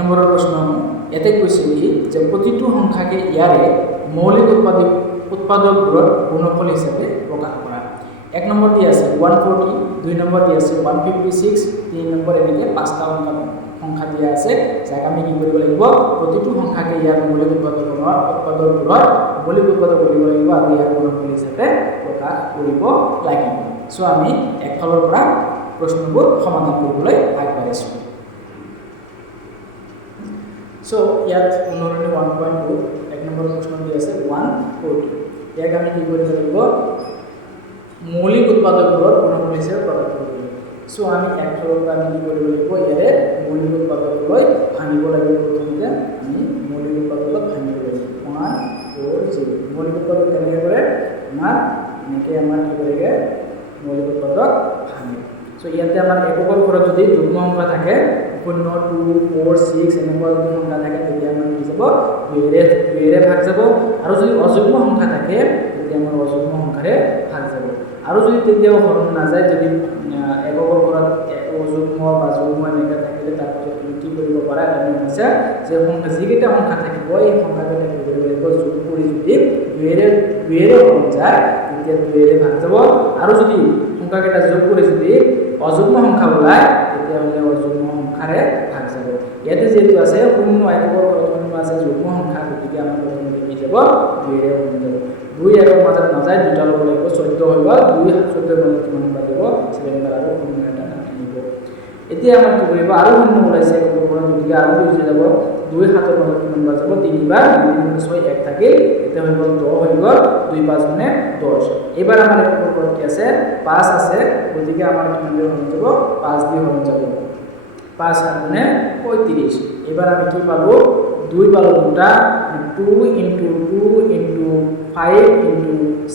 নম্বৰৰ প্ৰশ্ন ইয়াতে কৈছে কি যে প্ৰতিটো সংখ্যাকে ইয়াৰে মৌলিক উৎপাদকবোৰৰ গুণফল হিচাপে প্ৰকাশ কৰা। 1 নম্বৰ দি আছে 140, 2 নম্বৰ দি আছে 156, 3 নম্বৰ এনেকৈ 5টা সংখ্যা দিয়া আছে, যাক আমি কি কৰিব লাগিব, প্ৰতিটো সংখ্যাকে ইয়াৰ মৌলিক উৎপাদকবোৰৰ মৌলিক উৎপাদক কৰিব লাগিব আৰু ইয়াৰ গুণফল হিচাপে প্ৰকাশ কৰিব লাগিব। সো আমি একফালৰ পৰা প্ৰশ্নবোৰ সমাধান কৰিবলৈ আগবাঢ়িছোঁ। সো ইয়াত উদাহৰণ 1.2 1 নম্বৰ প্ৰশ্ন দি আছে 140, ইয়াক আমি কি কৰিব লাগিব, মৌলিক উৎপাদকবোৰৰ গুণফল হিচাপে প্ৰকাশ কৰিব লাগিব। সো আমি একফালৰ পৰা আমি কি কৰিব লাগিব, ইয়াৰে মৌলিক উৎপাদকলৈ ভাঙিব লাগিব। প্ৰথমতে আমি মৌলিক উৎপাদকত ভাঙিব লাগিব 140, মৌলিক উৎপাদক কেনেকৈ কৰে, আমাৰ এনেকৈ আমাৰ কি কৰিলে মৌলিক উৎপাদক ভাঙে। সো ইয়াতে আমাৰ এককৰ ঘৰত যদি যুগ্ম সংখ্যা থাকে 0, 2, 4, 6 এনেকুৱা যদি সংখ্যা থাকে তেতিয়া আমাৰ কি যাব, 2ৰে ভাগ যাব, আৰু যদি অযুগ্ম সংখ্যা থাকে তেতিয়া আমাৰ অযুগ্ম সংখ্যাৰে ভাগ যাব। আৰু যদি তেতিয়াও হৰণ নাযায়, যদি এককৰ ঘৰত অযুগ্ম বা যুগ্ম এনেকৈ থাকিলে তাৰপিছত তুমি কি কৰিব পাৰা, এটা হৈছে যে সংখ্যা যিকেইটা সংখ্যা থাকিব এই সংখ্যাকেইটা কি কৰিব লাগিব, যোগ কৰি যদি 2ৰে হৰণ যায় তেতিয়া 2ৰে ভাগ যাব, আৰু যদি সংখ্যাকেইটা যোগ কৰি যদি অযুগ্ম সংখ্যা ওলায় তেতিয়াহ'লে অযুগ্ম সংখ্যাৰে ভাগ যাব। ইয়াতে যেহেতু আছে 0 এককৰ ঘৰত 0 আছে যুগ্ম সংখ্যা, গতিকে আমাৰ প্ৰথমতে কি যাব, 2ৰে হৰণ যাব। 2 1ৰ মাজত নাযায়, 2টা ল'ব লাগিব, 14 হৈ গ'ল, 2 14ৰ মাজত কিমান বাৰ যাব, 7 বাৰ, আৰু 0 এটা নাথাকিব। এতিয়া আমাৰ কি কৰিব, আৰু 0 ওলাইছে এককৰ ঘৰত, গতিকে আৰু 2 যাব, 2 7ৰ মাজত কিমান বাৰ যাব, 3 বাৰ, 2 6 1 থাকিল, এতিয়া হৈ গ'ল 10 হৈ গ'ল, 2 5 মানে 10। এবাৰ আমাৰ এককৰ ঘৰত কি আছে, 5 আছে, গতিকে আমাৰ কিমান দিয়ে হৰণ যাব, 5 দিয়ে হৰণ যাব, 5 7 মানে 35। এবাৰ আমি কি পালো, 2 পালো, 2টা 2 × 2 × 5 ×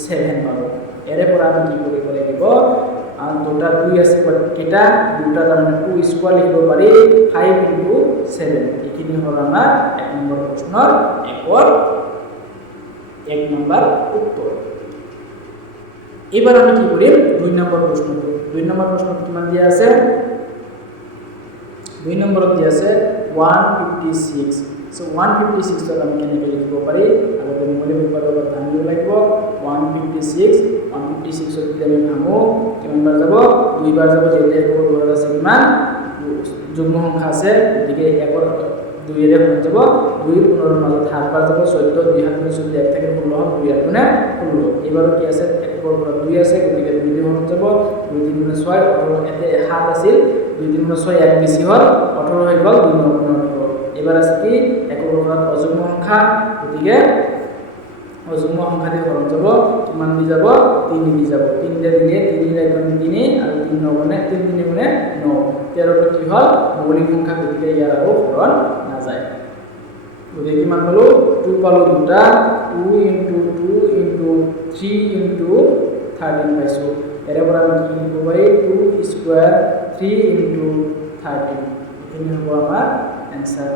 7 পালো। এৰে পৰা আমি কি কৰিব লাগিব, আৰু 2টা 2 আছে কেইটা, 2টা তাৰমানে 2 স্কোয়াৰ লিখিব পাৰি, 5 × 7, এইখিনি হ'ল আমাৰ 1 নম্বৰ প্ৰশ্নৰ 1 নম্বৰ উত্তৰ। এবাৰ আমি কি কৰিম, 2 নম্বৰ প্ৰশ্নটো। 2 নম্বৰ প্ৰশ্নত কিমান দিয়া আছে, 2 নম্বৰত দিয়া আছে 156। সো 156 আমি কেনেকৈ লিখিব পাৰি, আগতে মৌলিক উৎপাদকত ভাঙিব লাগিব। 156 যদি আমি ভাঙো কিমান বাৰ যাব, 2 বাৰ যাব, যেহেতু এককৰ ঘৰত আছে কিমান যুগ্ম সংখ্যা আছে, গতিকে 2ৰে ভাগ যাব, 2 15ৰ মাজত 7 বাৰ যাব, 14, 2 7 14, 1 থাকে 16 হ'ল, 2 8 মানে 16। এইবাৰো কি আছে, এককৰ ঘৰত 2 আছে, গতিকে 2 দিয়ে হৰণ যাব, 2 3 মানে 6, 18, ইয়াতে 7 আছিল, 2 3 মানে 6, 1 বেছি হ'ল, 18 হৈ গ'ল, 2 9 18। এবাৰ আছে কি, এককৰ ঘৰত অযুগ্ম সংখ্যা, গতিকে অযুগ্ম সংখ্যা দিয়ে হৰণ যাব, কিমান দি যাব, 3 দি যাব, 3 দিয়ে দিলে 3 × 3 আৰু 3 9 মানে 3 3 মানে 9, 13টো কি হ'ল মৌলিক সংখ্যা, গতিকে ইয়াৰ আৰু হৰণ নাযায়। গতিকে কিমান পালো, 2 পালো, 2টা 2 × 2 × 3 × 13 পাইছো। এৰে পৰা আমি কি লিখিব পাৰি, 2 স্কোয়াৰ 3 × 13, এইখিনি হ'ব আমাৰ এনসাৰ।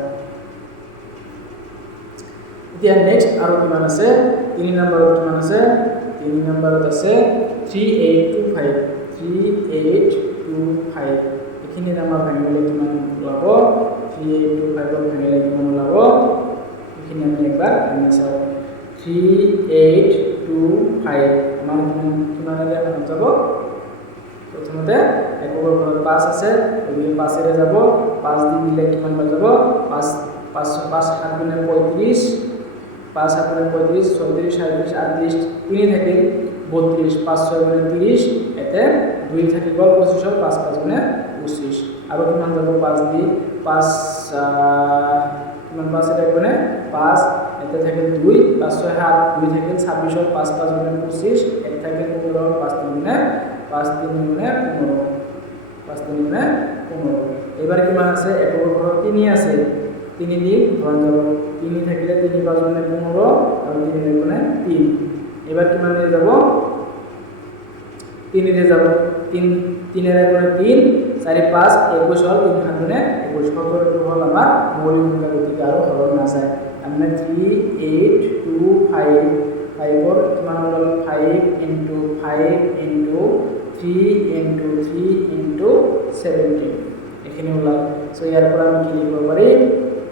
এতিয়া নেক্সট আৰু কিমান আছে, 3 নম্বৰত কিমান আছে, 3 নম্বৰত আছে 3825, 3825, এইখিনি আমাৰ ভাঙিলে কিমান ওলাব, 3825 ভাঙিলে কিমান ওলাব, এইখিনি আমি একবাৰ ভাঙি চাওঁ। 3825 আমাৰ কিমানলৈ যাব, প্ৰথমতে এককৰ ঘৰত 5 আছে, গতিকে 5ৰে যাব, 5 দি দিলে কিমান বাৰ যাব, 5 5 5 7 গুণে 35, 5 7 গুণে 35, 36 37 38, 3 থাকিল 32, 5 6 গুণে 30, এতে 2 থাকি গ'ল 25, 5 5 গুণে 25, আৰু কিমান যাব, 5 দি 5 কিমান 5 এটা গুণে 5, এতে থাকিল 2, 5 6 7, 2 থাকিল 26, 5 5 গুণে 25, 1 থাকিল 15, 5 3 গুণে 15, 5 3 গুণে 15। এবার কিমান আছে, এককৰ ঘৰত 3 আছে, 3 দি হৰণ যাব, 3 থাকিলে 3 5 গুণে 15 আৰু 3 গুণে 3। এবার কিমান দিয়ে যাব, 3 দিয়ে যাব, 3 3 গুণে 3, 4 5 21 হল, 3 7 গুণে 21, 17 হল আমার মৌলিক সংখ্যা, গতিকে আৰু হৰণ নাযায়। আমরা 3825 5 কিমান হল, 5 × 5 × 3 × 3 × 17, এখানে ওলাল। সো ইয়ার পর আমি কি লিখব পারি,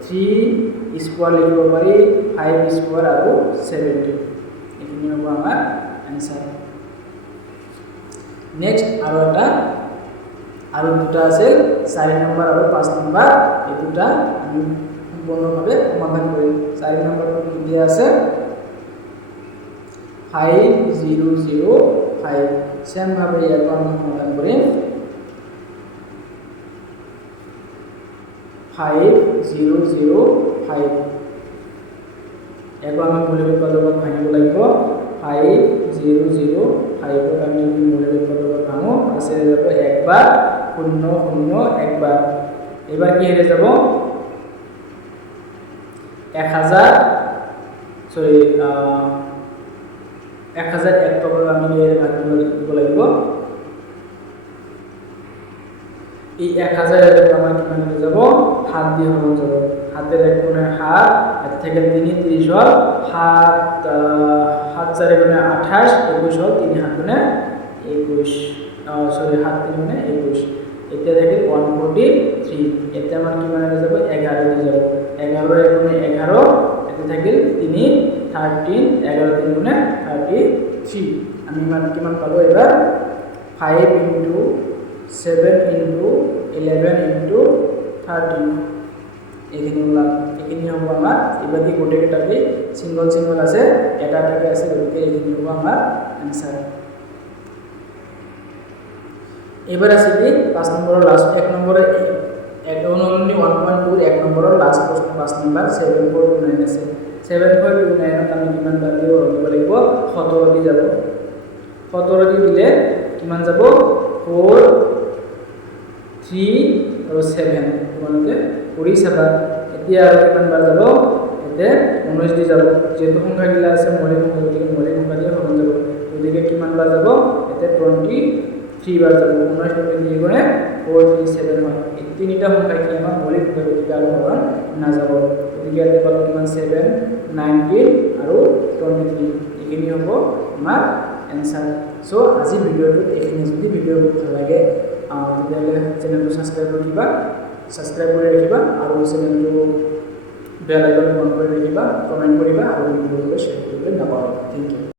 3 স্কোয়ার লিখিব পারি 5 স্কোয়ার আৰু 70 এইখিনি হ'ব আমাৰ এনসাৰ নেক্সট আৰু দুটা আছে 4 নম্বৰ আৰু 5 নম্বৰ এই দুটা আমি সম্পূৰ্ণভাৱে সমাধান কৰিম 4 নম্বৰটো কি দিয়া আছে 5005 সেম ভাবে ইয়াতো আমি সমাধান কৰিম 5005 ইয়াতো আমি মৌলিক উৎপাদকত ভাঙিব লাগিব 5005 আমি মৌলিক উৎপাদকত ভাঙো আছে যাব একবাৰ 001 একবাৰ এবাৰ কি হয়ে যাব 1000 সরি 1001 টকা আমি ভাঙিব লাগিব এই 1000 এর আমার কিমান হয়ে যাব হাত দিয়ে হরণ যাব হাতের এক কোণে হাত এর থেকে 3 30 হল হাত 4 গুণে 28 21 হল 3 হাত গুণে 21 সরি হাত 3 গুণে 21 এটা থেকে 143 এতে আমার কিমান হয়ে যাব 11 হয়ে যাব 11 এর গুণে 11 এতে থেকে 3 13 11 3 গুণে 33 আমি মান কিমান পাবো এবার 5 into 7 into 11 into 13 এখানে হবো আমার এবার কি গোটে কেটাকে সিঙ্গল আছে এটাটাকে আছে গতিকে এখানে হবো আমার অ্যান্সার এবার আছে কি 5 নম্বরের লাস্ট 1 নম্বরে অনুরণনী 1.2 1 নম্বরের লাস্ট প্রশ্ন 5 নম্বর 7429 আছে 7429 আমি কিমান বাদ দিব লাগিব 17 দি যাব 17 দি দিলে কিমান যাব 4 3 আৰু 7 তোমালোকে কৰি চাবা এতিয়া আৰু কিমান বাৰ যাব এতে 19 দি যাব যেহেতু সংখ্যা গিলা আছে মৌলিক সংখ্যা গতিকে মৌলিক সংখ্যা দিয়ে হৰণ যাব গতিকে কিমান বাৰ যাব এতে 23 বাৰ যাব 19 দিয়ে গনে 437 হয় এই তিনিটা সংখ্যা কি আমাৰ মৌলিক সংখ্যা গতিকে আৰু হৰণ না যাব গতিকে এতে পালো কিমান 7 19 আৰু 23 এইখিনি হ'ব আমাৰ এনসার সো আজি ভিডিওটো এইখিনি যদি ভিডিওটো ভাল লাগে তেতিয়াহ'লে চেনেলটো সাবস্ক্ৰাইব কৰি ৰাখিবা আৰু চেনেলটো বেল আইকন অন কৰি ৰাখিবা কমেণ্ট কৰিবা আৰু ভিডিওটো শ্বেয়াৰ কৰিবলৈ নাপাহৰিবা থেংক ইউ